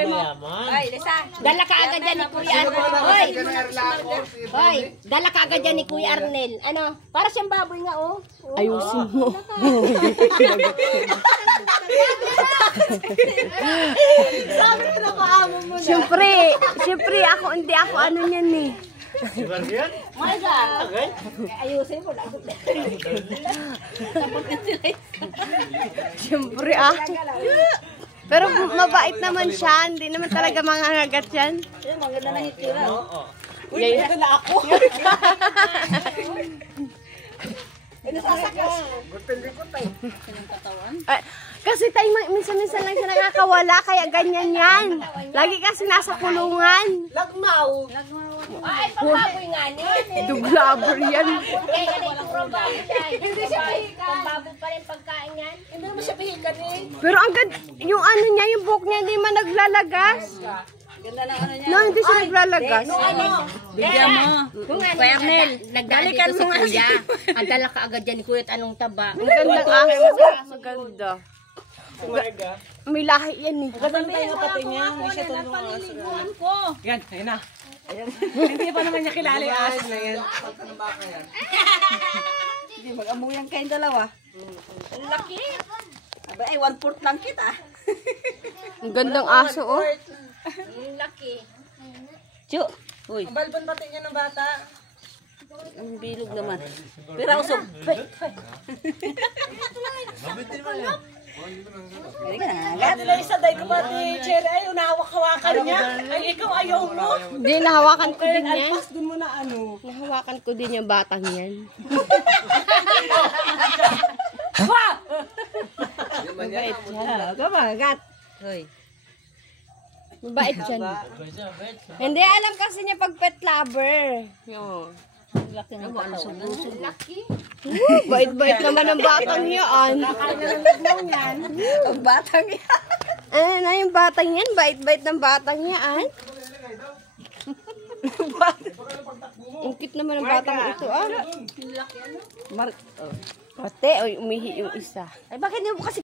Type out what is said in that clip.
sabi mo. Hoy, Lisa. Dala ka agad yan ni Kuya Arnel. Hoy, dala ka agad yan ni Kuya Arnel. Ano? Para siyang baboy nga, oh. Ayusin mo. Sabi mo na kaamo mo na. Siyempre, hindi ako ano niyan eh. Marga. Ayusin mo na. Siyempre Pero mabait naman siya. Hindi naman talaga mangangagat yan. Maganda na hitsura. Uy, ito na ako. Kasi tayo minsan-minsan lang siya nakakawala, kaya ganyan yan. Lagi kasi nasa kulungan. Lagmaw. Ay, pambaboy nga niya. Duglaber yan. Kaya ganito puro baboy yan. Hindi siya pihikan. Pambaboy pa rin pagkain yan. Hindi naman siya pihikan eh. Pero ang ganda, yung ano niya, yung buhok niya, hindi man naglalagas. Ganda ng ano niya. No, hindi siya naglalagas. Bigyan mo. Kuya Arnel, nagdaan dito si Kuya. Ang dala ka agad dyan ni Kuya at anong taba. Magandang aso. Maganda. May lahi yan eh. Ganda tayo pati niya. Hindi siya ko. Yan, ayun na. Hindi pa naman niya kilala yung aso na yan. Hindi, mag-amuyan kayong dalawa. Ang laki. Ay, 1/4 lang kita. Ang gandang aso oh. Ang laki. Chu. Uy. Ang balbon pati niya ng bata. Ang bilog naman. Pero usog. Nila isa dahil ko pati Cherry ay unahawak-hawakan niya. Ay, ikaw ayaw mo. Hindi, nahawakan ko din yan. Alpas dun mo na ano. Nahawakan ko din yung batang yan. Mabait yan. Gamagat. Hoy. Mabait yan. Hindi, alam kasi niya pag pet lover. Yung. Laki ng katawan. Laki. Bait-bait naman ang batang yan. Ang batang yan. Ano na yung batang yan? Bait-bait ng batang yan. Ang cute naman ang batang ito Ate, umihi yung isa. Ay, bakit niyo kasi